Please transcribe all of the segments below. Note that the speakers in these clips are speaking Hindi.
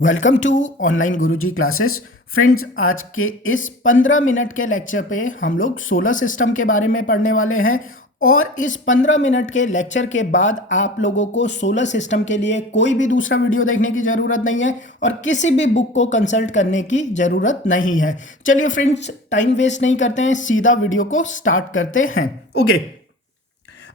Welcome to online Guruji classes. Friends, आज के इस 15 मिनट के लेक्चर पे हम लोग सोलर सिस्टम के बारे में पढ़ने वाले हैं। और इस 15 मिनट के लेक्चर के बाद आप लोगों को सोलर सिस्टम के लिए कोई भी दूसरा वीडियो देखने की ज़रूरत नहीं है और किसी भी बुक को कंसल्ट करने की ज़रूरत नहीं है। चलिए फ्रेंड्स, टाइम वेस्ट नहीं करते हैं, सीधा वीडियो को स्टार्ट करते हैं। ओके,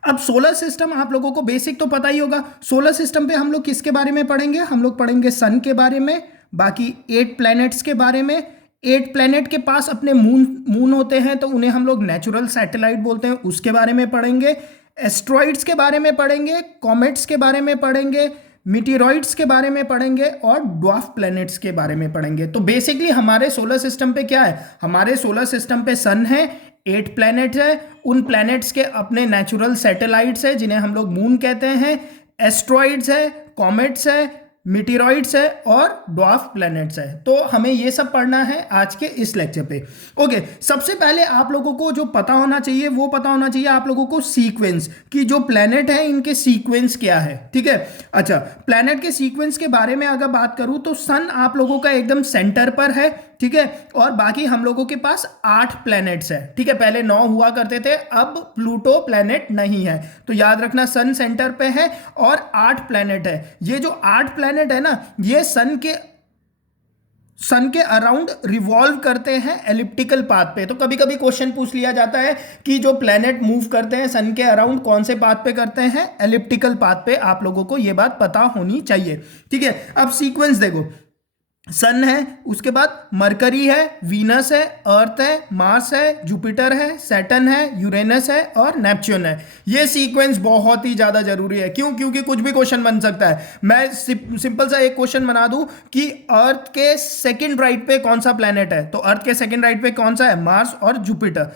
अब सोलर सिस्टम आप लोगों को बेसिक तो पता ही होगा। सोलर सिस्टम पे हम लोग किसके बारे में पढ़ेंगे? हम लोग पढ़ेंगे सन के बारे में, बाकी 8 प्लैनेट्स के बारे में। 8 प्लैनेट के पास अपने मून होते हैं तो उन्हें हम लोग नेचुरल सैटेलाइट बोलते हैं, उसके बारे में पढ़ेंगे। एस्ट्रॉइड्स के बारे में पढ़ेंगे, कॉमेट्स के बारे में पढ़ेंगे, मीटेरॉइड्स के बारे में पढ़ेंगे और ड्वार्फ प्लैनेट्स के बारे में पढ़ेंगे। तो बेसिकली हमारे सोलर सिस्टम पे क्या है? हमारे सोलर सिस्टम पे सन है, 8 प्लैनेट्स है, उन प्लैनेट्स के अपने नेचुरल सैटेलाइट्स है जिन्हें हम लोग मून कहते हैं, एस्ट्रॉइड्स है, कॉमेट्स है, मीटेरॉइड्स है और ड्वार्फ प्लैनेट्स है। तो हमें ये सब पढ़ना है आज के इस लेक्चर पे। ओके, सबसे पहले आप लोगों को जो पता होना चाहिए वो पता होना चाहिए आप लोगों को सीक्वेंस कि जो प्लैनेट है इनके सीक्वेंस क्या है। ठीक है, अच्छा, प्लैनेट के सीक्वेंस के बारे में अगर बात करूं तो सन आप लोगों का एकदम सेंटर पर है। ठीक है, और बाकी हम लोगों के पास 8 प्लैनेट्स है। ठीक है, पहले 9 हुआ करते थे, अब प्लूटो प्लैनेट नहीं है। तो याद रखना, सन सेंटर पे है और 8 प्लैनेट है। ये जो 8 प्लैनेट है ना, ये सन के अराउंड रिवॉल्व करते हैं एलिप्टिकल पाथ पे। तो कभी कभी क्वेश्चन पूछ लिया जाता है कि जो प्लैनेट मूव करते हैं सन के अराउंड कौन से पाथ पे करते हैं? एलिप्टिकल पाथ पे। आप लोगों को यह बात पता होनी चाहिए। ठीक है, अब सीक्वेंस देखो, सन है, उसके बाद मरकरी है, वीनस है, अर्थ है, मार्स है, जुपिटर है, सैटर्न है, यूरेनस है और नेपच्यून है। ये सीक्वेंस बहुत ही ज्यादा जरूरी है। क्यों? क्योंकि कुछ भी क्वेश्चन बन सकता है। मैं सिंपल सा एक क्वेश्चन बना दूं कि अर्थ के सेकंड राइट पे कौन सा प्लेनेट है, तो अर्थ के सेकंड राइट पे कौन सा है? मार्स और जुपिटर।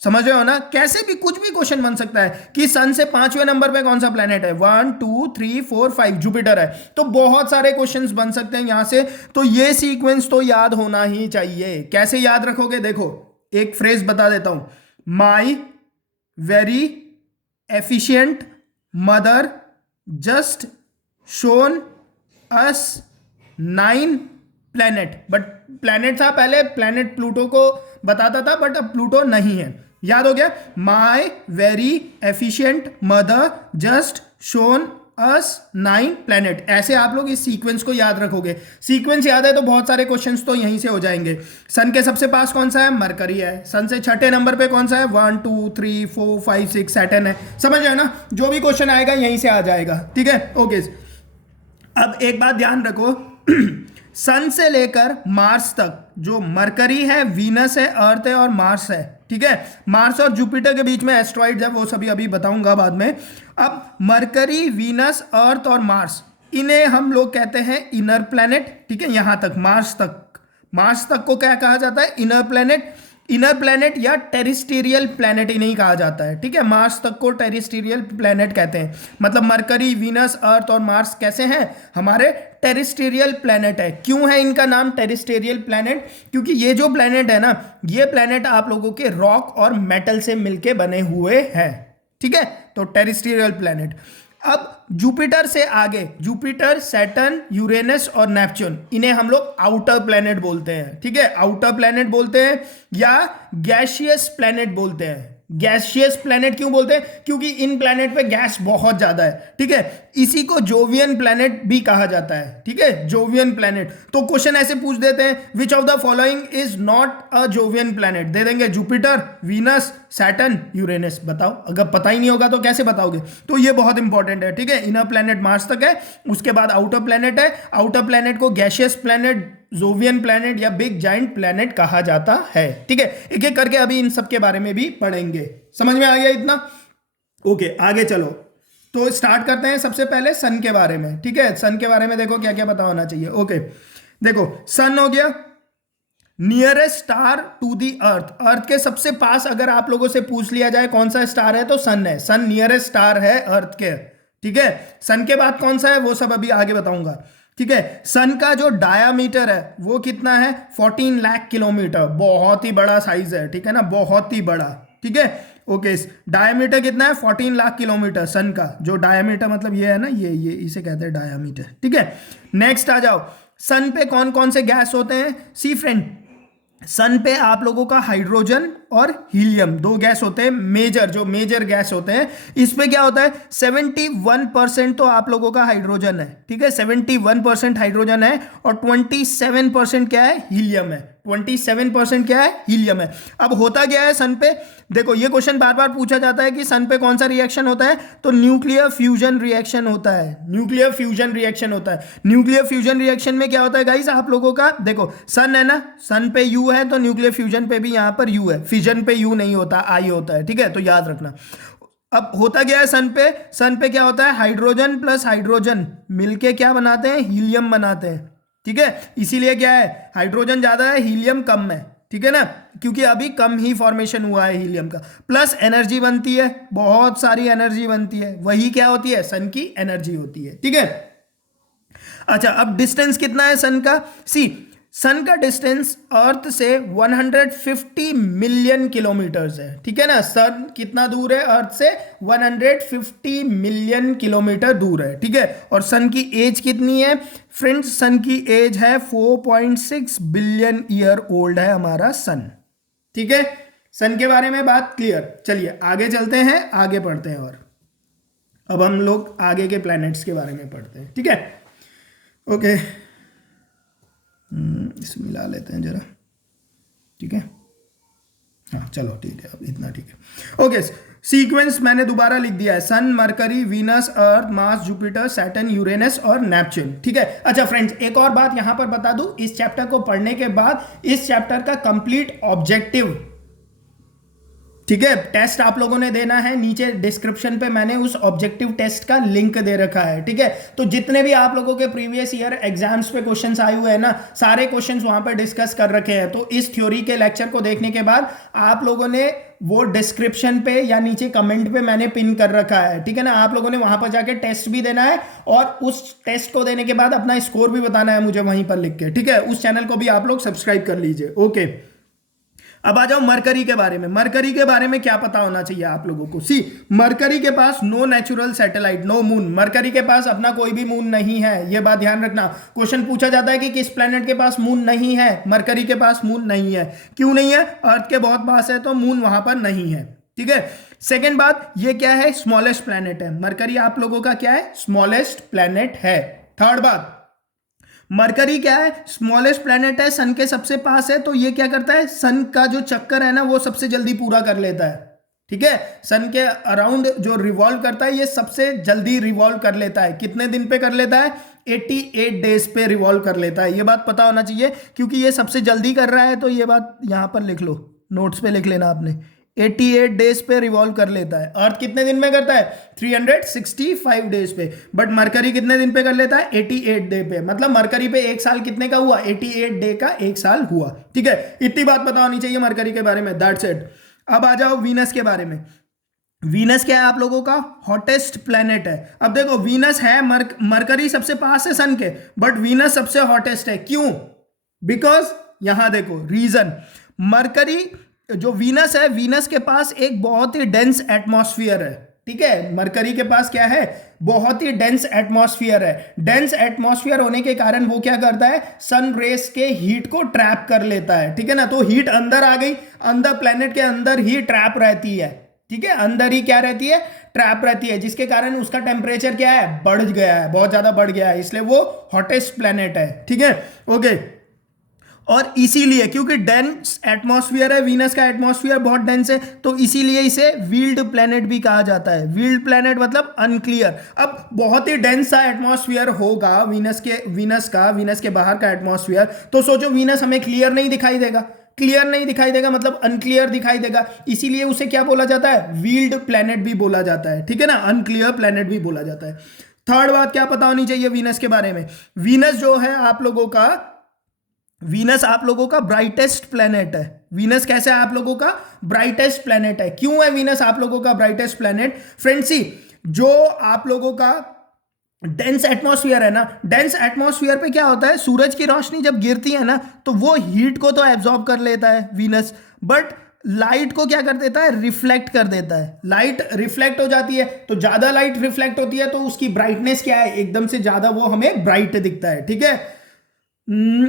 समझ रहे हो ना? कैसे भी कुछ भी क्वेश्चन बन सकता है कि सन से 5वें नंबर पे कौन सा प्लेनेट है? 1 2 3 4 5 जुपिटर है। तो बहुत सारे क्वेश्चंस बन सकते हैं यहां से। तो ये सीक्वेंस तो याद होना ही चाहिए। कैसे याद रखोगे? देखो, एक फ्रेज बता देता हूं। माई very efficient mother just shown us 9 planet. But planet था पहले, प्लेनेट प्लूटो को बताता था, बट अब प्लूटो नहीं है। याद हो गया? माई very efficient mother just shown us 9 planet. ऐसे आप लोग इस सीक्वेंस को याद रखोगे। सीक्वेंस याद है तो बहुत सारे क्वेश्चंस तो यहीं से हो जाएंगे। सन के सबसे पास कौन सा है? मरकरी है। सन से छठे नंबर पे कौन सा है? 1 2 3 4 5 6 सैटर्न है। समझ रहे हो ना? जो भी क्वेश्चन आएगा यहीं से आ जाएगा। ठीक है, ओके। अब एक बात ध्यान रखो, सन से लेकर मार्स तक जो मरकरी है, वीनस है, अर्थ है और मार्स है। ठीक है, मार्स और जुपिटर के बीच में एस्ट्रॉइड्स है, वो सभी अभी बताऊंगा बाद में। अब मरकरी, वीनस, अर्थ और मार्स, इन्हें हम लोग कहते हैं इनर प्लैनेट। ठीक है, यहां तक मार्स तक को क्या कहा जाता है? Inner planet. इनर प्लैनेट या टेरिस्टेरियल प्लैनेट इन्हें कहा जाता है। ठीक है, मार्स तक को टेरिस्टेरियल प्लैनेट कहते हैं। मतलब मरकरी, वीनस, अर्थ और मार्स कैसे हैं? हमारे टेरिस्टेरियल प्लैनेट है। क्यों है इनका नाम टेरिस्टेरियल प्लैनेट? क्योंकि ये जो प्लैनेट है ना, ये प्लैनेट आप लोगों के रॉक और मेटल से मिलके बने हुए हैं। ठीक है, तो टेरिस्टेरियल प्लैनेट। अब जुपिटर से आगे जुपिटर, सैटर्न, यूरेनस और नेपच्यून, इन्हें हम लोग आउटर प्लैनेट बोलते हैं। ठीक है, आउटर प्लैनेट बोलते हैं या गैसियस प्लैनेट बोलते हैं। गैसियस प्लैनेट क्यों बोलते हैं? क्योंकि इन प्लैनेट पे गैस बहुत ज्यादा है। ठीक है, इसी को जोवियन प्लैनेट भी कहा जाता है। ठीक है, जोवियन प्लैनेट। तो क्वेश्चन ऐसे पूछ देते हैं, which of the following is not a Jovian planet? दे देंगे जुपिटर, वीनस, सैटर्न, यूरेनस। बताओ, अगर पता ही नहीं होगा तो कैसे बताओगे? तो ये बहुत इंपॉर्टेंट है। ठीक है, इनर प्लैनेट मार्स तक है, उसके बाद आउटर प्लैनेट है। आउटर प्लैनेट को गैसियस प्लैनेट, जोवियन प्लैनेट या बिग जाइंट प्लैनेट कहा जाता है। ठीक है, एक एक करके अभी इन सब के बारे में भी पढ़ेंगे। समझ में आ गया इतना? ओके, आगे चलो। तो स्टार्ट करते हैं सबसे पहले सन के बारे में। ठीक है, सन के बारे में देखो क्या क्या पता होना चाहिए। ओके, देखो, सन हो गया नियरेस्ट स्टार टू दी अर्थ। अर्थ के सबसे पास अगर आप लोगों से पूछ लिया जाए कौन सा स्टार है, तो सन है। सन नियरेस्ट स्टार है अर्थ के। ठीक है, सन के बाद कौन सा है वो सब अभी आगे बताऊंगा। ठीक है, सन का जो डायामीटर है वो कितना है? 14 लाख किलोमीटर। बहुत ही बड़ा साइज है। ठीक है ना, बहुत ही बड़ा। ठीक है, ओके। डायमीटर कितना है? 14 लाख किलोमीटर सन का। जो डायमीटर मतलब ये है ना, ये इसे कहते हैं डायमीटर। ठीक है, नेक्स्ट आ जाओ। सन पे कौन कौन से गैस होते हैं? सी फ्रेंड, सन पे आप लोगों का हाइड्रोजन और हीलियम दो गैस होते हैं, मेजर जो मेजर गैस होते हैं। इस पे क्या होता है, 71% तो आप लोगों का हाइड्रोजन है, ठीक है, 71% हाइड्रोजन है और 27% क्या है, हीलियम है। 27% क्या है, हीलियम है। अब होता क्या है सन पे, देखो ये क्वेश्चन बार बार पूछा जाता है कि सन पे कौन सा रिएक्शन होता है, तो न्यूक्लियर फ्यूजन रिएक्शन होता है। न्यूक्लियर फ्यूजन रिएक्शन होता है। न्यूक्लियर फ्यूजन रिएक्शन में क्या होता है गाइस, आप लोगों का देखो सन है ना, सन पे यू है तो न्यूक्लियर फ्यूजन पे भी यहां पर यू है, फिजन पे यू नहीं होता, आई होता है, ठीक है, तो याद रखना। अब होता क्या है सन पे क्या होता है, हाइड्रोजन प्लस हाइड्रोजन मिलके क्या बनाते हैं, हीलियम बनाते हैं, ठीक है। इसीलिए क्या है, हाइड्रोजन ज्यादा है, हीलियम कम है, ठीक है ना, क्योंकि अभी कम ही फॉर्मेशन हुआ है हीलियम का। प्लस एनर्जी बनती है, बहुत सारी एनर्जी बनती है, वही क्या होती है, सन की एनर्जी होती है, ठीक है। अच्छा, अब डिस्टेंस कितना है सन का, सी सन का डिस्टेंस अर्थ से 150 मिलियन किलोमीटर्स है, ठीक है ना। सन कितना दूर है अर्थ से, 150 मिलियन किलोमीटर दूर है, ठीक है। और सन की एज कितनी है फ्रेंड्स, सन की एज है 4.6 बिलियन ईयर ओल्ड है हमारा सन, ठीक है। सन के बारे में बात क्लियर। चलिए आगे चलते हैं, आगे पढ़ते हैं। और अब हम लोग आगे के प्लैनेट्स के बारे में पढ़ते हैं, ठीक है। ओके, इसमें मिला लेते हैं जरा, ठीक है। हाँ चलो ठीक है, अब इतना ठीक है। ओके, सीक्वेंस मैंने दोबारा लिख दिया है, सन, mercury, Venus, Earth, Mars, Jupiter, Saturn, Uranus और नेपच्यून, ठीक है। अच्छा फ्रेंड्स, एक और बात यहां पर बता दूं, इस चैप्टर को पढ़ने के बाद इस चैप्टर का कंप्लीट ऑब्जेक्टिव, ठीक है, टेस्ट आप लोगों ने देना है, नीचे डिस्क्रिप्शन पे मैंने उस ऑब्जेक्टिव टेस्ट का लिंक दे रखा है, ठीक है। तो जितने भी आप लोगों के प्रीवियस ईयर एग्जाम्स पे क्वेश्चंस आए हुए हैं ना, सारे क्वेश्चंस वहां पर डिस्कस कर रखे हैं। तो इस थ्योरी के लेक्चर को देखने के बाद आप लोगों ने वो डिस्क्रिप्शन पे या नीचे कमेंट पे मैंने पिन कर रखा है, ठीक है ना। आप लोगों ने वहां पर जाके टेस्ट भी देना है और उस टेस्ट को देने के बाद अपना स्कोर भी बताना है मुझे वहीं पर लिख के, ठीक है। उस चैनल को भी आप लोग सब्सक्राइब कर लीजिए, ओके। अब आ जाओ मरकरी के बारे में। मरकरी के बारे में क्या पता होना चाहिए आप लोगों को, सी मरकरी के पास no natural satellite, no moon, Mercury के पास अपना कोई भी मून नहीं है, ये बात ध्यान रखना। क्वेश्चन पूछा जाता है कि किस प्लेनेट के पास मून नहीं है, मरकरी के पास मून नहीं है। क्यों नहीं है, अर्थ के बहुत पास है तो मून वहां पर नहीं है, ठीक है। सेकेंड बात, ये क्या है, स्मॉलेस्ट प्लेनेट है मरकरी, आप लोगों का क्या है, स्मॉलेस्ट प्लेनेट है। थर्ड बात, मरकरी क्या है, स्मॉलेस्ट प्लेनेट है, सन के सबसे पास है, तो ये क्या करता है, सन का जो चक्कर है ना वो सबसे जल्दी पूरा कर लेता है, ठीक है। सन के अराउंड जो रिवॉल्व करता है ये सबसे जल्दी रिवॉल्व कर लेता है। कितने दिन पे कर लेता है, 88 डेज पे रिवॉल्व कर लेता है। ये बात पता होना चाहिए क्योंकि ये सबसे जल्दी कर रहा है, तो ये बात यहां पर लिख लो, नोट्स पे लिख लेना आपने, 88 डेज पे रिवॉल्व कर लेता है। अर्थ कितने दिन में करता है, 365 डेज पे, बट मरकरी कितने दिन पे कर लेता है, 88 डे पे। मतलब मरकरी पे एक साल कितने का हुआ, 88 डे का एक साल हुआ, ठीक है। इतनी बात पता होनी चाहिए मरकरी के बारे में, दैट्स इट। अब आ जाओ वीनस के बारे में। वीनस क्या है आप लोगों का, हॉटेस्ट प्लेनेट है। अब देखो वीनस है, मरकरी सबसे पास है सन के, बट वीनस सबसे हॉटेस्ट है। क्यों, बिकॉज यहां देखो रीजन, मरकरी जो वीनस है, वीनस के पास एक बहुत ही डेंस एटमॉस्फेयर है, ठीक है। मरकरी के पास क्या है, बहुत ही डेंस एटमॉस्फेयर है। डेंस एटमॉस्फेयर होने के कारण वो क्या करता है, सन रेस के हीट को ट्रैप कर लेता है, ठीक है ना। तो हीट अंदर आ गई, अंदर प्लेनेट के अंदर ही ट्रैप रहती है, ठीक है, अंदर ही क्या रहती है, ट्रैप रहती है, जिसके कारण उसका टेम्परेचर क्या है, बढ़ गया है, बहुत ज्यादा बढ़ गया है, इसलिए वो हॉटेस्ट प्लेनेट है, ठीक है, ओके। और इसीलिए क्योंकि डेंस एटमॉस्फेयर है, वीनस का एटमॉस्फेयर बहुत डेंस है, तो इसीलिए इसे वील्ड प्लेनेट भी कहा जाता है। वील्ड प्लेनेट मतलब अनक्लियर। अब बहुत ही डेंस सा एटमॉस्फेयर होगा वीनस के बाहर का एटमॉस्फेयर, तो सोचो वीनस हमें क्लियर नहीं दिखाई देगा, क्लियर नहीं दिखाई देगा मतलब अनक्लियर दिखाई देगा, इसीलिए उसे क्या बोला जाता है, वील्ड प्लेनेट भी बोला जाता है, ठीक है ना, अनक्लियर प्लेनेट भी बोला जाता है। थर्ड बात क्या पता होनी चाहिए वीनस के बारे में, वीनस जो है आप लोगों का, वीनस आप लोगों का ब्राइटेस्ट प्लेनेट है। वीनस कैसे है आप लोगों का, ब्राइटेस्ट प्लेनेट है। क्यों है वीनस आप लोगों का ब्राइटेस्ट प्लेनेट, फ्रेंड्सी जो आप लोगों का डेंस एटमॉस्फेयर है ना, डेंस एटमॉस्फेयर पे क्या होता है, सूरज की रोशनी जब गिरती है ना तो वो हीट को तो एब्जॉर्ब कर लेता है वीनस, बट लाइट को क्या कर देता है, रिफ्लेक्ट कर देता है। लाइट रिफ्लेक्ट हो जाती है, तो ज्यादा लाइट रिफ्लेक्ट होती है तो उसकी ब्राइटनेस क्या है, एकदम से ज्यादा वो हमें ब्राइट दिखता है, ठीक है। हम्म,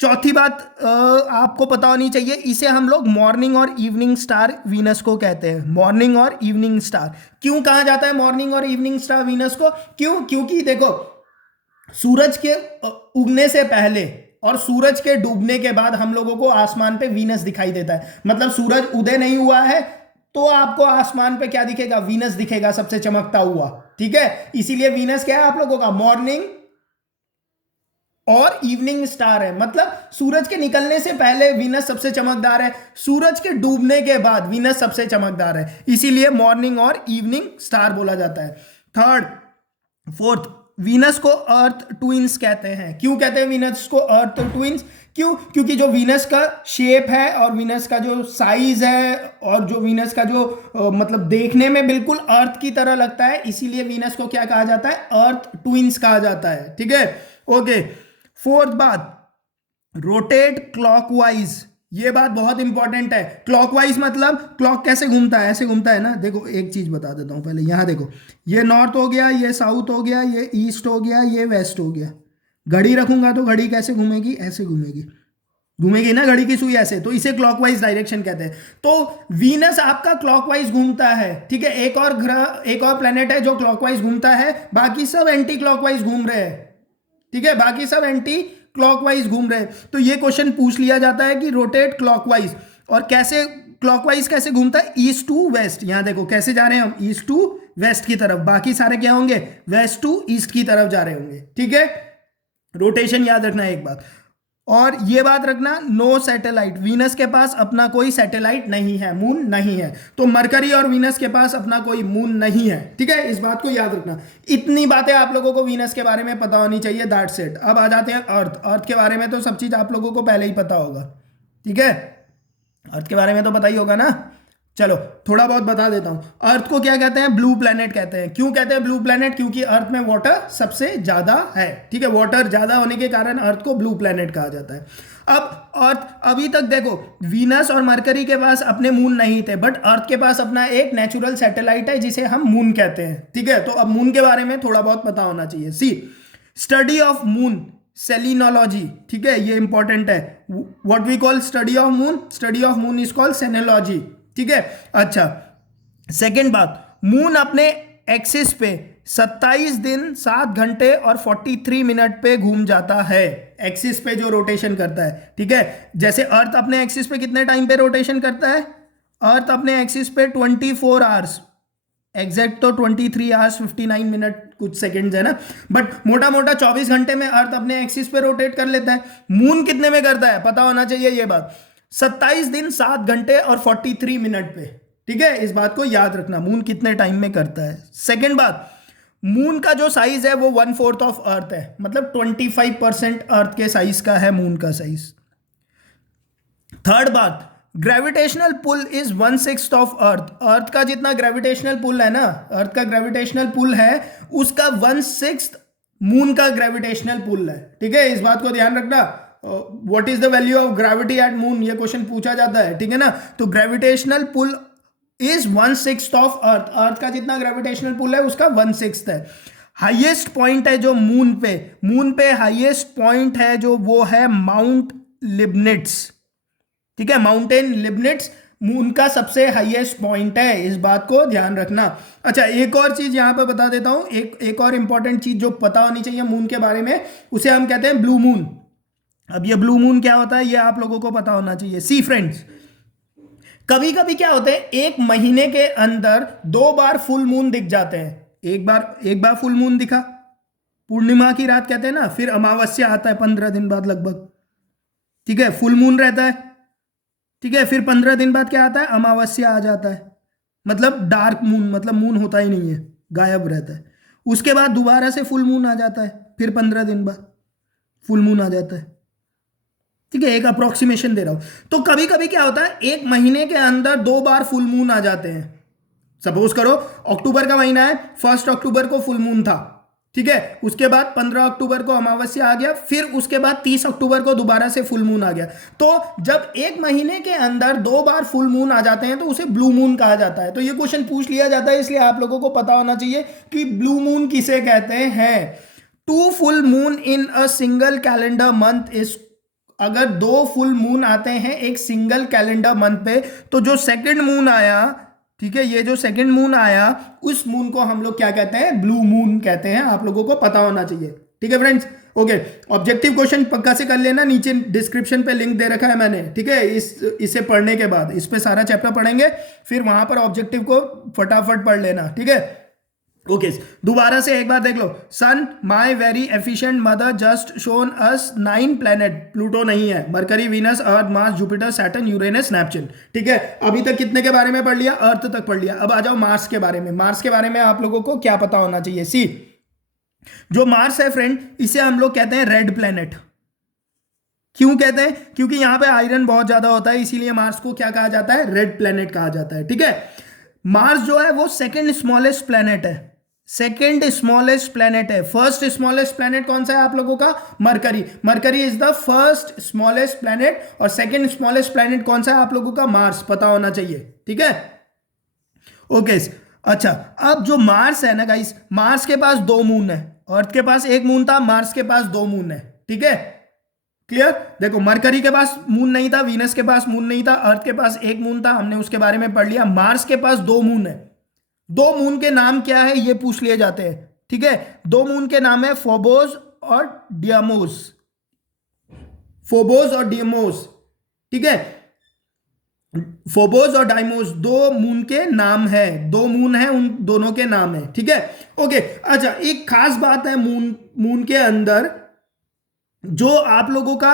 चौथी बात आपको पता होनी चाहिए, इसे हम लोग मॉर्निंग और इवनिंग स्टार वीनस को कहते हैं। मॉर्निंग और इवनिंग स्टार क्यों कहा जाता है मॉर्निंग और इवनिंग स्टार वीनस को? क्यों? क्योंकि देखो, सूरज के उगने से पहले और सूरज के डूबने के बाद हम लोगों को आसमान पे वीनस दिखाई देता है। मतलब सूरज उदय नहीं हुआ है तो आपको आसमान पे क्या दिखेगा? वीनस दिखेगा सबसे चमकता हुआ। ठीक है, इसीलिए वीनस क्या है आप लोगों का? मॉर्निंग और इवनिंग स्टार है। मतलब सूरज के निकलने से पहले वीनस सबसे चमकदार है, सूरज के डूबने के बाद वीनस सबसे चमकदार है, इसीलिए मॉर्निंग और इवनिंग स्टार बोला जाता है। थर्ड, फोर्थ, वीनस को अर्थ ट्विंस कहते हैं। क्यों कहते हैं वीनस को अर्थ ट्विंस? क्यों? क्योंकि जो वीनस का शेप है और वीनस का जो साइज है और जो वीनस का जो मतलब देखने में बिल्कुल अर्थ की तरह लगता है, इसीलिए वीनस को क्या कहा जाता है? अर्थ ट्विंस कहा जाता है। ठीक है, ओके। फोर्थ बात, रोटेट क्लॉकवाइज। ये बात बहुत इंपॉर्टेंट है। क्लॉकवाइज मतलब क्लॉक कैसे घूमता है? ऐसे घूमता है ना। देखो एक चीज बता देता हूं पहले, यहां देखो, ये नॉर्थ हो गया, ये साउथ हो गया, ये ईस्ट हो गया, ये वेस्ट हो गया। घड़ी रखूंगा तो घड़ी कैसे घूमेगी? ऐसे घूमेगी, घूमेगी ना घड़ी की सुई ऐसे, तो इसे क्लॉकवाइज डायरेक्शन कहते हैं। तो वीनस आपका क्लॉकवाइज घूमता है। ठीक है, एक और ग्रह, एक और प्लेनेट है जो क्लॉकवाइज घूमता है, बाकी सब एंटी क्लॉकवाइज घूम रहे हैं। ठीक है, बाकी सब एंटी क्लॉकवाइज घूम रहे हैं। तो ये क्वेश्चन पूछ लिया जाता है कि रोटेट क्लॉकवाइज, और कैसे क्लॉकवाइज कैसे घूमता है? East to west. यहां देखो कैसे जा रहे हैं हम? ईस्ट टू वेस्ट की तरफ। बाकी सारे क्या होंगे? वेस्ट टू ईस्ट की तरफ जा रहे होंगे। ठीक है, रोटेशन याद रखना है एक बात। और ये बात रखना, नो सैटेलाइट, वीनस के पास अपना कोई सैटेलाइट नहीं है, मून नहीं है। तो मरकरी और वीनस के पास अपना कोई मून नहीं है। ठीक है, इस बात को याद रखना। इतनी बातें आप लोगों को वीनस के बारे में पता होनी चाहिए, दैट्स इट। अब आ जाते हैं अर्थ। अर्थ के बारे में तो सब चीज आप लोगों को पहले ही पता होगा। ठीक है, अर्थ के बारे में तो पता ही होगा ना। चलो थोड़ा बहुत बता देता हूं। अर्थ को क्या कहते हैं? ब्लू प्लेनेट कहते हैं। क्यों कहते हैं ब्लू प्लेनेट? क्योंकि अर्थ में वाटर सबसे ज्यादा है। ठीक है, वाटर ज्यादा होने के कारण अर्थ को ब्लू प्लेनेट कहा जाता है। अब अर्थ, अभी तक देखो, वीनस और मरकरी के पास अपने मून नहीं थे, बट अर्थ के पास अपना एक नेचुरल सैटेलाइट है जिसे हम मून कहते हैं। ठीक है, तो अब मून के बारे में थोड़ा बहुत पता होना चाहिए। See, study of moon, selenology. ठीक है, ये इंपॉर्टेंट है। What we call study of moon? Study of moon is called selenology. ठीक है, अच्छा। सेकेंड बात, मून अपने एक्सिस पे 27 दिन 7 घंटे और 43 मिनट पे घूम जाता है। एक्सिस पे जो रोटेशन करता है। ठीक है, जैसे अर्थ अपने एक्सिस पे कितने टाइम पे रोटेशन करता है? अर्थ अपने एक्सिस पे 24 आवर्स, एग्जैक्ट तो 23 आवर्स 59 मिनट कुछ सेकंड्स है ना, बट मोटा मोटा 24 घंटे में अर्थ अपने एक्सिस पे रोटेट कर लेता है। मून कितने में करता है? पता होना चाहिए ये बात, 27 दिन 7 घंटे और 43 मिनट पे। ठीक है, इस बात को याद रखना, मून कितने टाइम में करता है। सेकेंड बात, मून का जो साइज है वो 1/4 ऑफ अर्थ है, मतलब 25% अर्थ के साइज का है मून का साइज। थर्ड बात, gravitational pull is 1/6 of earth. Earth का जितना ग्रेविटेशनल पुल है ना, अर्थ का ग्रेविटेशनल पुल है उसका 1/6 मून का ग्रेविटेशनल पुल है। ठीक है, इस बात को ध्यान रखना। What is the value of gravity at moon, ये क्वेश्चन पूछा जाता है। ठीक है ना, तो gravitational pull is 1/6 of earth. Earth का जितना ग्रेविटेशनल पुल है उसका 1/6 है। हाईएस्ट पॉइंट है जो मून पे हाईएस्ट पॉइंट है जो, वो है माउंट लिबनिट्स। ठीक है, माउंटेन लिबनिट्स मून का सबसे हाईएस्ट पॉइंट है, इस बात को ध्यान रखना। अच्छा, एक और चीज यहां पर बता देता हूं, एक और इंपॉर्टेंट चीज जो पता होनी चाहिए मून के बारे में, उसे हम कहते हैं ब्लू मून। अब ये ब्लू मून क्या होता है ये आप लोगों को पता होना चाहिए। सी फ्रेंड्स, कभी कभी क्या होता है, एक महीने के अंदर 2 बार फुल मून दिख जाते हैं। एक बार फुल मून दिखा, पूर्णिमा की रात कहते हैं ना, फिर अमावस्या आता है 15 दिन बाद लगभग। ठीक है, फुल मून रहता है। ठीक है, फिर 15 दिन बाद क्या आता है? अमावस्या आ जाता है, मतलब डार्क मून, मतलब मून होता ही नहीं है, गायब रहता है। उसके बाद दोबारा से फुल मून आ जाता है, फिर 15 दिन बाद फुल मून आ जाता है। ठीक है, एक अप्रोक्सीमेशन दे रहा हूं। तो कभी कभी क्या होता है, एक महीने के अंदर 2 बार फुल मून आ जाते हैं। सपोज करो अक्टूबर का महीना है, 1 अक्टूबर को फुल मून था। ठीक है, उसके बाद 15 अक्टूबर को अमावस्या आ गया, फिर उसके बाद 30 अक्टूबर को दोबारा से फुल मून आ गया। तो जब एक महीने के अंदर 2 बार फुल मून आ जाते हैं तो उसे ब्लू मून कहा जाता है। तो ये क्वेश्चन पूछ लिया जाता है, इसलिए आप लोगों को पता होना चाहिए कि ब्लू मून किसे कहते हैं। Two full moon in a single calendar month is, अगर दो फुल मून आते हैं एक सिंगल कैलेंडर मंथ पे, तो जो सेकंड मून आया, ठीक है, ये जो सेकंड मून आया उस मून को हम लोग क्या कहते हैं, ब्लू मून कहते हैं, आप लोगों को पता होना चाहिए। ठीक है फ्रेंड्स, ओके। ऑब्जेक्टिव क्वेश्चन पक्का से कर लेना, नीचे डिस्क्रिप्शन पे लिंक दे रखा है मैंने, ठीक है। इसे पढ़ने के बाद इस पे सारा चैप्टर पढ़ेंगे, फिर वहां पर ऑब्जेक्टिव को फटाफट पढ़ लेना, ठीक है। ओके दोबारा से एक बार देख लो। Son my very efficient mother just shown us 9 planet, Pluto नहीं है, Mercury, Venus, Earth, Mars, Jupiter, Saturn, Uranus, Neptune. ठीक है, अभी तक कितने के बारे में पढ़ लिया, अर्थ तक पढ़ लिया। अब आ जाओ मार्स के बारे में। मार्स के बारे में आप लोगों को क्या पता होना चाहिए। सी, जो मार्स है फ्रेंड, इसे हम लोग कहते हैं रेड प्लेनेट। क्यों कहते हैं, क्योंकि यहां पे आयरन बहुत ज्यादा होता है, इसीलिए मार्स को क्या कहा जाता है, रेड प्लेनेट कहा जाता है। ठीक है, मार्स जो है वो सेकंड स्मॉलेस्ट प्लेनेट है, सेकेंड स्मॉलेस्ट प्लेनेट है। फर्स्ट स्मॉलेस्ट प्लेनेट कौन सा है आप लोगों का, mercury. Mercury is the first smallest planet, और सेकेंड स्मॉलेस्ट प्लेनेट कौन सा है आप लोगों का, मार्स, पता होना चाहिए। ठीक है, ओके। अच्छा, अब जो मार्स है ना गाइस, मार्स के पास 2 मून है, अर्थ के पास 1 मून था, मार्स के पास 2 मून है। ठीक है, क्लियर। देखो, मरकरी के पास मून नहीं था, वीनस के पास मून नहीं था, अर्थ के पास 1 मून था, हमने उसके बारे में पढ़ लिया। मार्स के पास 2 मून है। 2 मून के नाम क्या है ये पूछ लिए जाते हैं। ठीक है, 2 मून के नाम है फोबोस और डियामोस, फोबोस और डियामोस। ठीक है, फोबोस और डाइमोस 2 मून के नाम है, 2 मून है, उन दोनों के नाम है। ठीक है, ओके। अच्छा, एक खास बात है मून के अंदर, जो आप लोगों का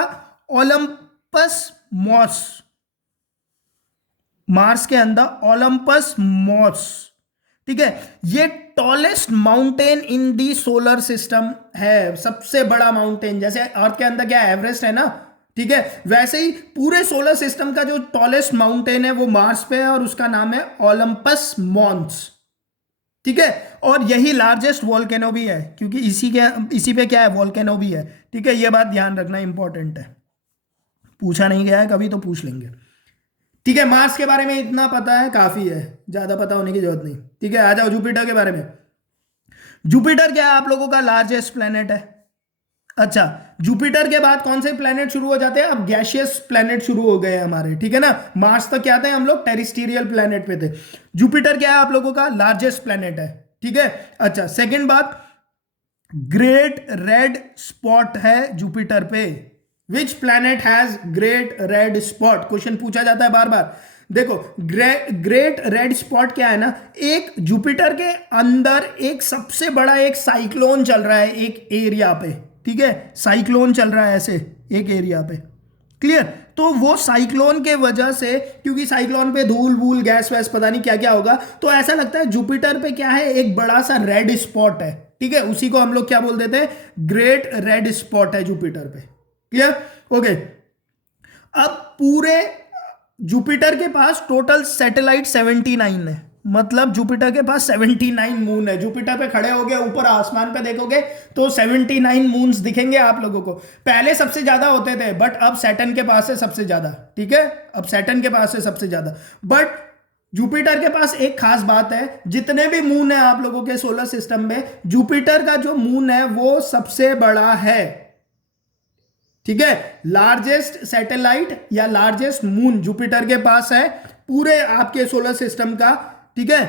ओलंपस मॉस, मार्स के अंदर ओलंपस मॉस, ठीक है, ये tallest mountain in the solar system है, सबसे बड़ा माउंटेन। जैसे अर्थ के अंदर क्या एवरेस्ट है ना, ठीक है, वैसे ही पूरे सोलर सिस्टम का जो टॉलेस्ट माउंटेन है वो मार्स पे है, और उसका नाम है ओलंपस मॉन्स। ठीक है, और यही लार्जेस्ट वॉल्केनो भी है, क्योंकि इसी पे क्या है, वॉल्केनो भी है। ठीक है, ये बात ध्यान रखना इंपॉर्टेंट है, पूछा नहीं गया है कभी, तो पूछ लेंगे। ठीक है, मार्स के बारे में इतना पता है, काफी है, ज्यादा पता होने की जरूरत नहीं। ठीक है, आ जाओ जुपिटर के बारे में। जुपिटर क्या है आप लोगों का, लार्जेस्ट प्लेनेट है। अच्छा, जुपिटर के बाद कौन से प्लेनेट शुरू हो जाते हैं, अब गैशियस प्लेनेट शुरू हो गए हैं हमारे। ठीक है ना, मार्स तक क्या थे हम लोग, टेरिस्टेरियल प्लेनेट पे थे। जुपिटर क्या है आप लोगों का, लार्जेस्ट प्लेनेट है। ठीक है, अच्छा, सेकेंड बात, ग्रेट रेड स्पॉट है जुपिटर पे। Which planet has great red spot, question पूछा जाता है बार बार। देखो, ग्रेट रेड स्पॉट क्या है ना, एक जुपिटर के अंदर एक सबसे बड़ा एक साइक्लोन चल रहा है एक एरिया पे। ठीक है, साइक्लोन चल रहा है ऐसे एक एरिया पे, क्लियर। तो वो साइक्लोन के वजह से, क्योंकि साइक्लोन पे धूल वूल गैस वैस पता नहीं क्या क्या होगा, तो ऐसा लगता है जुपिटर पे क्या है, एक बड़ा सा रेड स्पॉट है। ठीक है, उसी को हम लोग क्या बोल देते हैं, ग्रेट रेड स्पॉट है जुपिटर पे, क्लियर, ओके। अब पूरे जुपिटर के पास टोटल सैटेलाइट 79 है, मतलब जुपिटर के पास 79 मून है। जुपिटर पे खड़े होगे ऊपर आसमान पे देखोगे तो 79 मून्स दिखेंगे आप लोगों को। पहले सबसे ज्यादा होते थे, बट अब सैटर्न के पास है सबसे ज्यादा। ठीक है, अब सैटर्न के पास है सबसे ज्यादा, बट जुपिटर के पास एक खास बात है, जितने भी मून है आप लोगों के सोलर सिस्टम में, जुपिटर का जो मून है वो सबसे बड़ा है। ठीक है, लार्जेस्ट सैटेलाइट या लार्जेस्ट मून जुपिटर के पास है पूरे आपके सोलर सिस्टम का। ठीक है,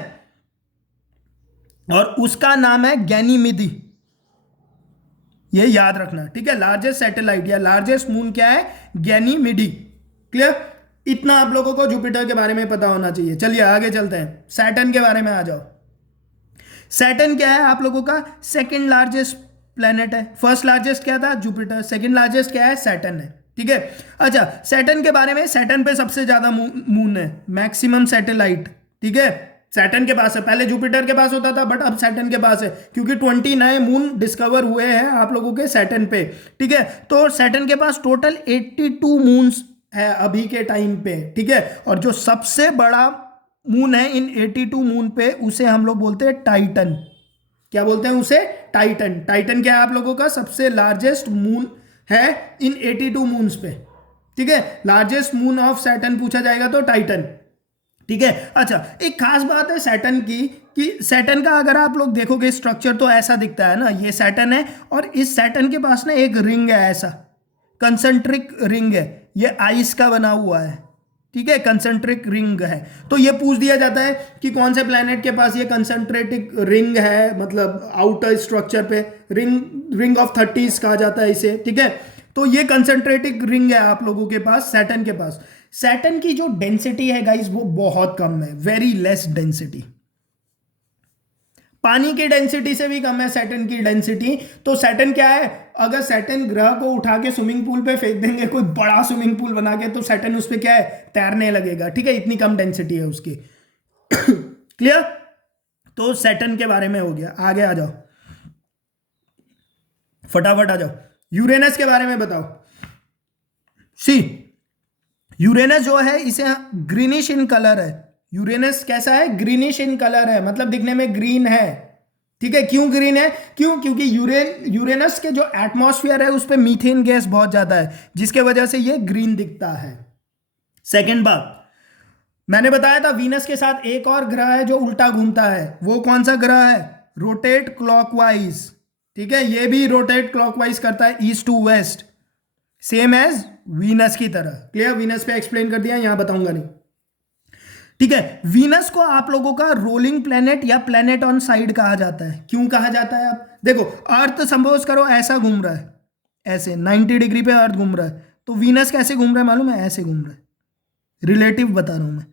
और उसका नाम है गैनीमीडी, ये याद रखना। ठीक है, लार्जेस्ट सैटेलाइट या लार्जेस्ट मून क्या है, गैनीमीडी, क्लियर। इतना आप लोगों को जुपिटर के बारे में पता होना चाहिए। चलिए आगे चलते हैं, सैटर्न के बारे में आ जाओ। सैटर्न क्या है आप लोगों का, सेकंड लार्जेस्ट प्लेनेट है। फर्स्ट लार्जेस्ट क्या था, जुपिटर, सेकंड लार्जेस्ट क्या है, सैटर्न है। ठीक है, अच्छा, सैटर्न के बारे में, सैटर्न पे सबसे ज्यादा मून है, मैक्सिमम सैटेलाइट। ठीक है, सैटर्न के पास है, पहले जुपिटर के पास होता था, बट अब सैटर्न के पास है, क्योंकि 20 नए मून डिस्कवर हुए हैं आप लोगों के सैटर्न पे। ठीक है, तो सैटर्न के पास टोटल 82 मून्स है अभी के टाइम पे। ठीक है, और जो सबसे बड़ा मून है इन 82 मून पे, उसे हम लोग बोलते हैं टाइटन। क्या बोलते हैं उसे, टाइटन। टाइटन क्या है आप लोगों का, सबसे लार्जेस्ट मून है इन 82 मून्स पे। ठीक है, लार्जेस्ट मून ऑफ सैटर्न पूछा जाएगा तो टाइटन। ठीक है। अच्छा, एक खास बात है सैटर्न की कि सैटर्न का अगर आप लोग देखोगे स्ट्रक्चर तो ऐसा दिखता है ना, ये सैटर्न है और इस सैटर्न के पास ना एक रिंग है, ऐसा कंसेंट्रिक रिंग है, ये आइस का बना हुआ है, ठीक है, कंसेंट्रिक रिंग है। तो ये पूछ दिया जाता है कि कौन से प्लैनेट के पास ये कंसेंट्रेटिक रिंग है, मतलब आउटर स्ट्रक्चर पे रिंग ऑफ 30 कहा जाता है इसे, ठीक है। तो ये कंसेंट्रेटिक रिंग है आप लोगों के पास सैटर्न के पास। सैटर्न की जो डेंसिटी है गाइस वो बहुत कम है, वेरी लेस डेंसिटी, पानी की डेंसिटी से भी कम है सैटर्न की डेंसिटी। तो सैटर्न क्या है, अगर सैटर्न ग्रह को उठा के स्विमिंग पूल पे फेंक देंगे, कोई बड़ा स्विमिंग पूल बना के, तो सैटर्न उस पे क्या है, तैरने लगेगा, ठीक है, इतनी कम डेंसिटी है उसकी। क्लियर। तो सैटर्न के बारे में हो गया। आगे आ जाओ, फटाफट आ जाओ, यूरेनस के बारे में बताओ। सी, यूरेनस जो है इसे ग्रीनिश इन कलर है, यूरेनस कैसा है, ग्रीनिश इन कलर है, मतलब दिखने में ग्रीन है, ठीक है। क्यों ग्रीन है, क्योंकि यूरेनस के जो एटमॉस्फेयर है उस पर मीथेन गैस बहुत ज्यादा है, जिसके वजह से ये ग्रीन दिखता है। सेकेंड बात, मैंने बताया था वीनस के साथ एक और ग्रह है जो उल्टा घूमता है, वो कौन सा ग्रह है, रोटेट क्लॉकवाइज, ठीक है, ये भी रोटेट क्लॉकवाइज करता है east to west, same as Venus की तरह। क्लियर, वीनस पे एक्सप्लेन कर दिया, यहां बताऊंगा नहीं, ठीक है। वीनस को आप लोगों का रोलिंग प्लेनेट या प्लेनेट ऑन साइड कहा जाता है। क्यों कहा जाता है, आप देखो, अर्थ सपोज करो ऐसा घूम रहा है, ऐसे 90 डिग्री पे अर्थ घूम रहा है, तो वीनस कैसे घूम रहा है मालूम है, ऐसे घूम रहा है, रिलेटिव बता रहा हूं मैं।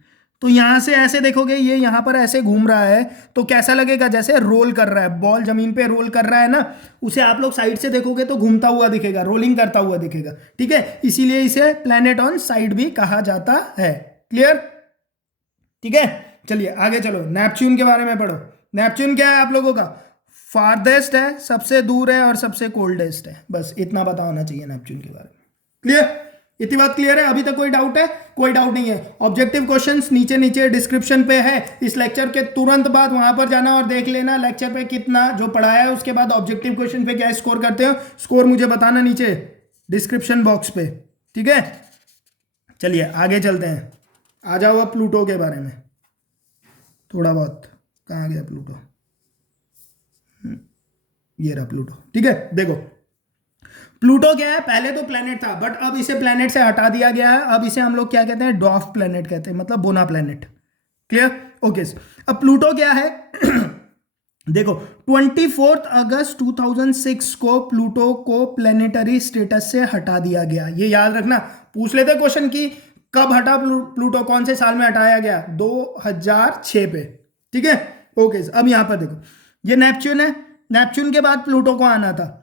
तो यहां से ऐसे देखोगे, ये यहां पर ऐसे घूम रहा है, तो कैसा लगेगा, जैसे रोल कर रहा है, बॉल जमीन पे रोल कर रहा है ना, उसे आप लोग साइड से देखोगे तो घूमता हुआ दिखेगा, रोलिंग करता हुआ दिखेगा, ठीक है, इसीलिए इसे प्लेनेट ऑन साइड भी कहा जाता है। क्लियर, ठीक है। चलिए आगे चलो, नेपच्यून के बारे में पढ़ो। नेपच्यून क्या है आप लोगों का, फारदेस्ट है, सबसे दूर है और सबसे कोल्डेस्ट है, बस इतना पता होना चाहिए नेपच्यून के बारे में। क्लियर, इतनी बात क्लियर है, अभी तक कोई डाउट है, कोई डाउट नहीं है। ऑब्जेक्टिव क्वेश्चंस नीचे नीचे डिस्क्रिप्शन पे है, इस लेक्चर के तुरंत बाद वहां पर जाना और देख लेना लेक्चर पे कितना जो पढ़ाया है, उसके बाद ऑब्जेक्टिव क्वेश्चन पे क्या स्कोर करते हो, स्कोर मुझे बताना नीचे डिस्क्रिप्शन बॉक्स पे, ठीक है। चलिए आगे चलते हैं, आ जाओ अब प्लूटो के बारे में थोड़ा बहुत। कहाँ गया प्लूटो, ये रहा प्लूटो, ठीक है। देखो प्लूटो क्या है, पहले तो प्लेनेट था, बट अब इसे प्लेनेट से हटा दिया गया है, अब इसे हम लोग क्या कहते हैं, डॉफ प्लेनेट कहते हैं, मतलब बोना प्लेनेट। Clear, okay. अब प्लूटो क्या है, देखो 24 अगस्त 2006 को प्लूटो को प्लेनेटरी स्टेटस से हटा दिया गया। ये याद रखना, पूछ लेते क्वेश्चन की कब हटा प्लूटो, कौन से साल में हटाया गया, 2006 पे, ठीक है, ओके। अब यहां पर देखो, ये नेपच्यून है, नेपच्यून के बाद प्लूटो को आना था,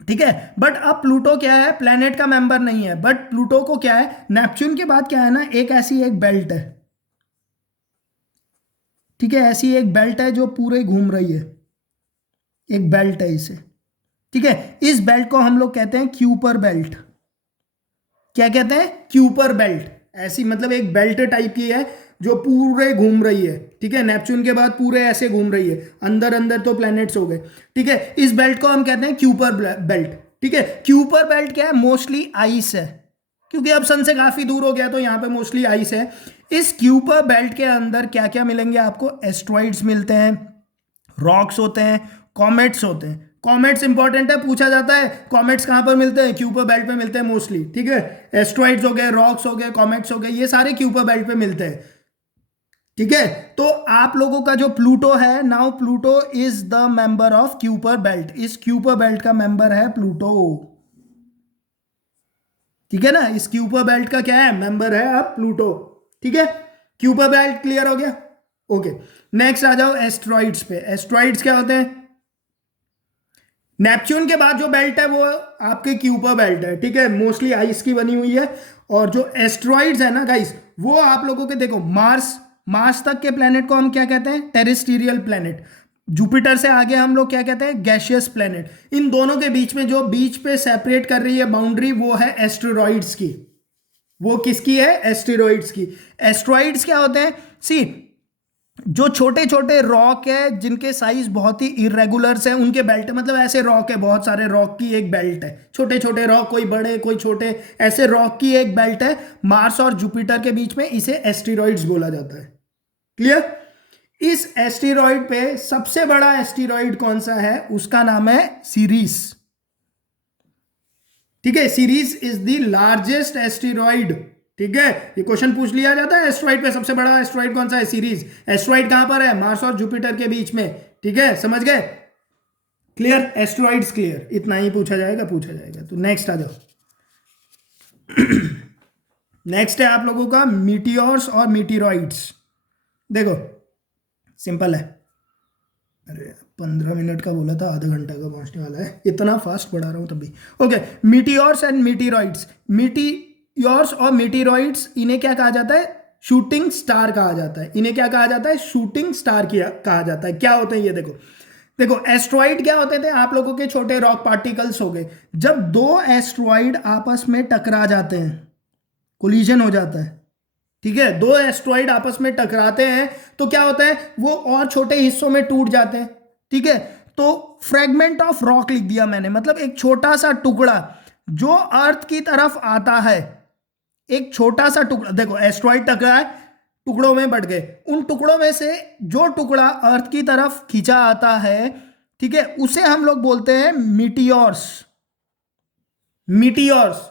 ठीक है। बट अब प्लूटो क्या है, प्लेनेट का मेंबर नहीं है, बट प्लूटो को क्या है, नेपच्यून के बाद क्या है ना, एक ऐसी एक बेल्ट है, ठीक है, ऐसी एक बेल्ट है जो पूरे घूम रही है, एक बेल्ट है इसे, ठीक है। इस बेल्ट को हम लोग कहते हैं क्यूपर बेल्ट। क्या कहते हैं, क्यूपर बेल्ट, ऐसी मतलब एक बेल्ट टाइप की है जो पूरे घूम रही है, ठीक है। नेपच्यून के बाद पूरे ऐसे घूम रही है, अंदर अंदर तो प्लैनेट्स हो गए, ठीक है। इस बेल्ट को हम कहते हैं क्यूपर बेल्ट, ठीक है। क्यूपर बेल्ट क्या है, मोस्टली आइस है, क्योंकि अब सन से काफी दूर हो गया तो यहाँ पे मोस्टली आइस है। इस क्यूपर बेल्ट के अंदर क्या क्या मिलेंगे आपको, एस्ट्रॉइड्स मिलते हैं, रॉक्स होते हैं, कॉमेट्स होते हैं। कॉमेट्स इंपॉर्टेंट है, पूछा जाता है कॉमेट्स कहां पर मिलते हैं, क्यूपर बेल्ट पे मिलते हैं मोस्टली, ठीक है। एस्ट्रॉइड्स हो गए, रॉक्स हो गए, कॉमेट्स हो गए, ये सारे क्यूपर बेल्ट पे मिलते हैं, ठीक है। तो आप लोगों का जो प्लूटो है, now Pluto is the member of Kuiper belt, इस क्यूपर बेल्ट का मेंबर है प्लूटो, ठीक है ना, इस क्यूपर बेल्ट का क्या है, मेंबर है अब प्लूटो, ठीक है। क्यूपर बेल्ट क्लियर हो गया, ओके। नेक्स्ट आ जाओ एस्ट्रॉइड्स पे। एस्ट्रॉइड्स क्या होते हैं, नेपच्यून के बाद जो बेल्ट है वो आपके क्यूपर बेल्ट है, ठीक है, मोस्टली आइस की बनी हुई है। और जो एस्ट्रॉइड्स है ना गाइस, वो आप लोगों के देखो, मार्स तक के प्लेनेट को हम क्या कहते हैं, टेरेस्ट्रियल प्लेनेट। जुपिटर से आगे हम लोग क्या कहते हैं, गैसियस प्लेनेट। इन दोनों के बीच में जो बीच पे सेपरेट कर रही है बाउंड्री, वो है एस्टेरॉइड्स की। वो किसकी है, एस्टेरॉइड्स की। एस्ट्रॉइड्स क्या होते हैं, सी जो छोटे छोटे रॉक है जिनके साइज बहुत ही इरेगुलर्स है उनके बेल्ट, मतलब ऐसे रॉक है, बहुत सारे रॉक की एक बेल्ट है, छोटे छोटे रॉक, कोई बड़े कोई छोटे, ऐसे रॉक की एक बेल्ट है मार्स और जुपिटर के बीच में, इसे एस्टेरॉइड्स बोला जाता है। क्लियर? इस एस्टेरॉइड पे सबसे बड़ा एस्टेरॉइड कौन सा है? उसका नाम है सीरीज। ठीक है, series is the largest asteroid. ठीक है, ये क्वेश्चन पूछ लिया जाता है, एस्ट्रॉइड पे सबसे बड़ा एस्ट्रॉइड कौन सा है? सीरीज। एस्ट्रॉइड कहां पर है? मार्स और जुपिटर के बीच में। ठीक है, समझ गए? क्लियर? एस्ट्रॉइड्स क्लियर, इतना ही पूछा जाएगा, पूछा जाएगा। तो नेक्स्ट आ जाओ। नेक्स्ट है आप लोगों का मीटियोर्स और मीटिरॉइड्स। देखो सिंपल है। अरे 15 मिनट का बोला था, आधा घंटा का पहुंचने वाला है, इतना फास्ट पढ़ा रहा हूं तभी। Okay, meteors and meteoroids. Meteors और मीटिरॉइड्स, इन्हें क्या कहा जाता है? शूटिंग स्टार कहा जाता है। इन्हें क्या कहा जाता है? शूटिंग स्टार किया कहा जाता है। क्या होते हैं ये? देखो देखो, एस्ट्रॉइड क्या होते थे? आप लोगों के छोटे रॉक पार्टिकल्स हो गए। जब दो एस्ट्रॉइड आपस में टकरा जाते हैं, कोलिजन हो जाता है, ठीक है, दो एस्ट्रॉइड आपस में टकराते हैं तो क्या होता है? वो और छोटे हिस्सों में टूट जाते हैं। ठीक है, तो फ्रेगमेंट ऑफ रॉक लिख दिया मैंने, मतलब एक छोटा सा टुकड़ा जो अर्थ की तरफ आता है, एक छोटा सा टुकड़ा। देखो एस्ट्रॉइड टकरा है, टुकड़ों में बढ़ गए, उन टुकड़ों में से जो टुकड़ा अर्थ की तरफ खींचा आता है, ठीक है, उसे हम लोग बोलते हैं मीटियोर्स। मीटियोर्स,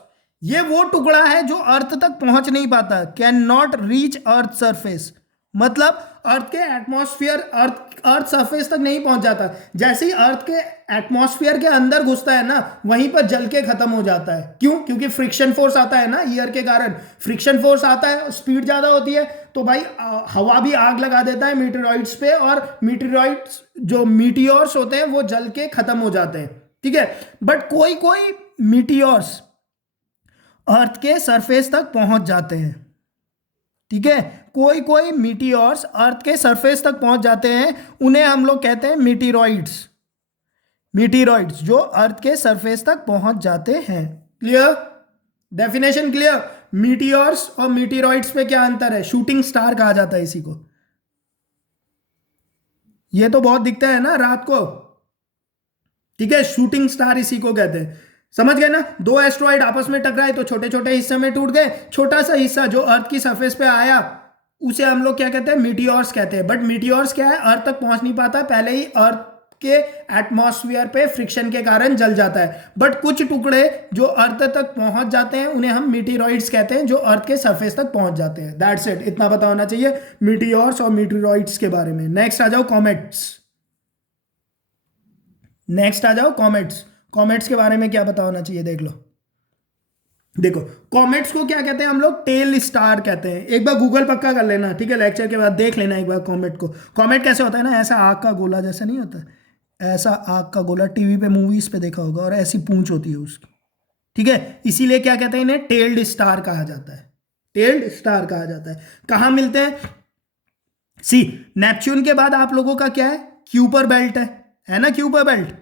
ये वो टुकड़ा है जो अर्थ तक पहुंच नहीं पाता, can not reach earth surface, मतलब अर्थ के एटमॉस्फेयर, अर्थ सरफेस तक नहीं पहुंच जाता। जैसे ही अर्थ के एटमॉस्फेयर के अंदर घुसता है ना, वहीं पर जल के खत्म हो जाता है। क्यों? क्योंकि फ्रिक्शन फोर्स आता है ना, ईयर के कारण फ्रिक्शन फोर्स आता है, स्पीड ज्यादा होती है, तो भाई हवा भी आग लगा देता है मीटेरॉइड्स पे, और मीटेरॉइड्स जो मीटियोर्स होते हैं वो जल के खत्म हो जाते हैं। ठीक है, बट कोई कोई मीटियोर्स अर्थ के सरफेस तक पहुंच जाते हैं। ठीक है, कोई कोई मीटियोर्स अर्थ के सरफेस तक पहुंच जाते हैं, उन्हें हम लोग कहते हैं मीटिरॉइड्स। मीटिरॉइड्स जो अर्थ के सरफेस तक पहुंच जाते हैं। क्लियर? Definition clear? मीटियोर्स और मीटिरॉइड्स पे क्या अंतर है? शूटिंग स्टार कहा जाता है इसी को। ये तो बहुत दिखता है ना रात को। ठीक है, शूटिंग स्टार इसी को कहते हैं। समझ गए ना? दो एस्ट्रॉइड आपस में टकराए तो छोटे छोटे हिस्से में टूट गए, छोटा सा हिस्सा जो अर्थ की सरफेस पे आया उसे हम लोग क्या कहते हैं? मीटियोर्स कहते हैं। बट मीटियोर्स क्या है? अर्थ तक पहुंच नहीं पाता, पहले ही अर्थ के एटमॉस्फेयर पे फ्रिक्शन के कारण जल जाता है। बट कुछ टुकड़े जो अर्थ तक पहुंच जाते हैं उन्हें हम मीटिरॉइड्स कहते हैं, जो अर्थ के सरफेस तक पहुंच जाते हैं। दैट्स इट, इतना पता होना चाहिए मीटियोर्स और मीटिरॉइड्स के बारे में। नेक्स्ट आ जाओ कॉमेट्स। नेक्स्ट आ जाओ कॉमेट्स। कॉमेट्स के बारे में क्या पता होना चाहिए? देख लो। देखो कॉमेट्स को क्या कहते हैं हम लोग? टेल स्टार कहते हैं। एक बार गूगल पक्का कर लेना, ठीक है, लेक्चर के बाद देख लेना एक बार कॉमेट को। कॉमेट कैसे होता है ना, ऐसा आग का गोला जैसा नहीं होता, ऐसा आग का गोला, टीवी पे मूवीज पे देखा होगा, और ऐसी पूंछ होती है उसकी। ठीक है, इसीलिए क्या कहते हैं इन्हें? टेल्ड स्टार कहा जाता है। टेल्ड स्टार कहा जाता है। कहां मिलते हैं? सी, नेपच्यून के बाद आप लोगों का क्या है? क्यूपर बेल्ट है ना, क्यूपर बेल्ट।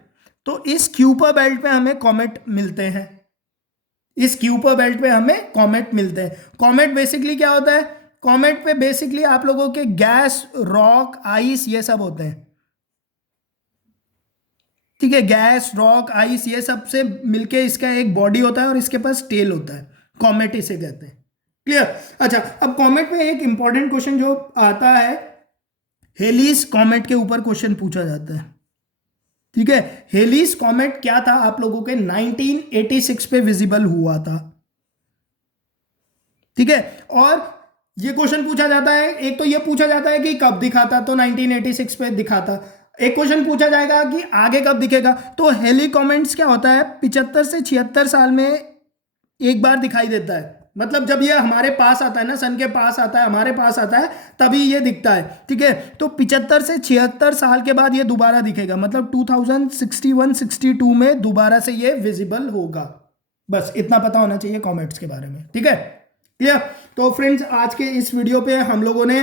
तो इस क्यूपर बेल्ट पे हमें कॉमेट मिलते हैं। इस क्यूपर बेल्ट पे हमें कॉमेट मिलते हैं। कॉमेट बेसिकली क्या होता है? कॉमेट पे बेसिकली आप लोगों के गैस, रॉक, आइस, ये सब होते हैं। ठीक है, गैस, रॉक, आइस, ये सब से मिलके इसका एक बॉडी होता है और इसके पास टेल होता है। कॉमेट इसे कहते हैं। क्लियर? अच्छा, अब कॉमेट पे एक इंपॉर्टेंट क्वेश्चन जो आता है, हेलीज कॉमेट के ऊपर क्वेश्चन पूछा जाता है। ठीक है, हेलीज कॉमेट क्या था? आप लोगों के 1986 पे विजिबल हुआ था। ठीक है, और ये क्वेश्चन पूछा जाता है, एक तो ये पूछा जाता है कि कब दिखा था, तो 1986 पे दिखा था। एक क्वेश्चन पूछा जाएगा कि आगे कब दिखेगा। तो हेली कॉमेट्स क्या होता है? 75 से 76 साल में एक बार दिखाई देता है। मतलब जब ये हमारे पास आता है ना, सन के पास आता है, हमारे पास आता है, तभी ये दिखता है। ठीक है, तो 75 से 76 साल के बाद ये दोबारा दिखेगा, मतलब 2061-62 में दोबारा से ये विजिबल होगा। बस इतना पता होना चाहिए कॉमेट्स के बारे में। ठीक है, क्लियर? तो फ्रेंड्स, आज के इस वीडियो पे हम लोगों ने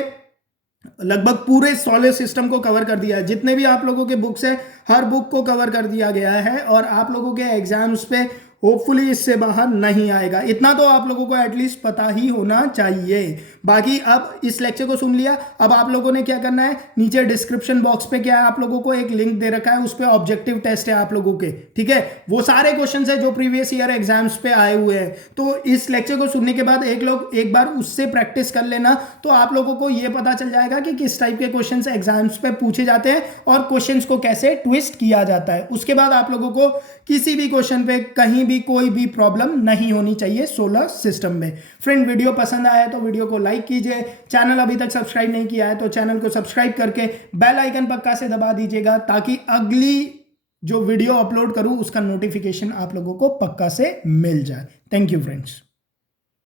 लगभग पूरे सोलर सिस्टम को कवर कर दिया है। जितने भी आप लोगों के बुक्स है, हर बुक को कवर कर दिया गया है, और आप लोगों के एग्जाम्स पे होपफुली इससे बाहर नहीं आएगा। इतना तो आप लोगों को एटलीस्ट पता ही होना चाहिए। बाकी अब इस लेक्चर को सुन लिया, अब आप लोगों ने क्या करना है, नीचे डिस्क्रिप्शन बॉक्स पे क्या है, आप लोगों को एक लिंक दे रखा है, उस पर ऑब्जेक्टिव टेस्ट है आप लोगों के, ठीक है। वो सारे क्वेश्चन है जो प्रीवियस ईयर एग्जाम्स पे आए हुए हैं। तो इस लेक्चर को सुनने के बाद एक बार उससे प्रैक्टिस कर लेना, तो आप लोगों को यह पता चल जाएगा कि किस टाइप के क्वेश्चन एग्जाम्स पे पूछे जाते हैं और क्वेश्चंस को कैसे ट्विस्ट किया जाता है। उसके बाद आप लोगों को किसी भी क्वेश्चन पे कहीं भी कोई भी प्रॉब्लम नहीं होनी चाहिए सोलर सिस्टम में। फ्रेंड, वीडियो पसंद आया तो वीडियो को लाइक कीजिए, चैनल अभी तक सब्सक्राइब नहीं किया है तो चैनल को सब्सक्राइब करके बेल आइकन पक्का से दबा दीजिएगा, ताकि अगली जो वीडियो अपलोड करूं उसका नोटिफिकेशन आप लोगों को पक्का से मिल जाए। Thank you friends.